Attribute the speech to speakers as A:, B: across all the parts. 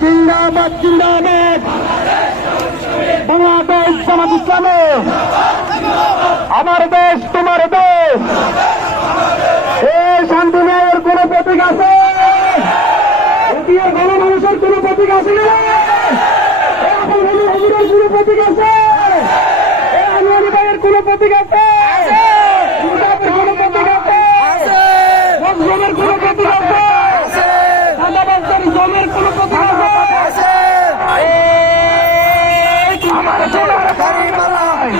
A: জিন্দাবাদ জিন্দাবাদ। বাংলাদেশ, জামাত ইসলামে। আমার দেশ, তোমার দেশ। শান্তি ন্যায়ের কোন প্রতীক আছে? এটির কোন প্রতীক আছে কোন প্রতীক আছে? কোন প্রতীক আছে মুজাফের কোন প্রতীক আছে মজলুমের কোন প্রতীক আছে সাদাবাজারি জমের কোন প্রতীক আছে আমার সোনার বাংলায়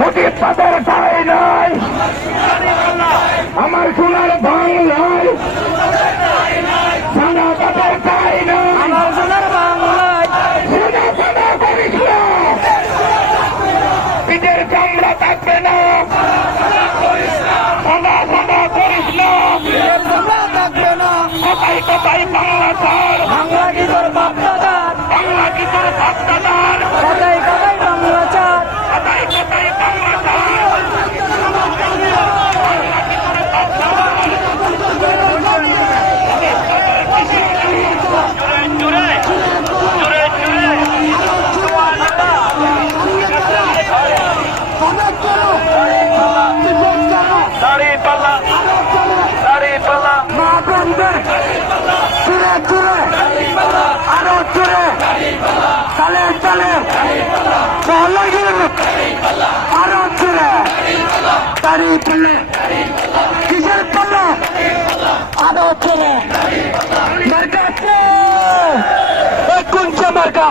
A: মুজিব তাদের ঠাই নাই। আমার সোনার বাংলায় সানা তাদের ঠাই নাই।
B: আমার সোনার বাংলায়
A: সোনা সোনা করিস না পিঠের চামড়া থাকবে না।
B: দাঁড়িপাল্লা। মা বোনদের চুরে।
A: চুরে আরও চুরে। তালে
B: তালে। চলে আরও চুরে।
A: দাঁড়িপাল্লে। কিসের পাল্লা? আরও চুরে। মার্কা কোন মার্কা।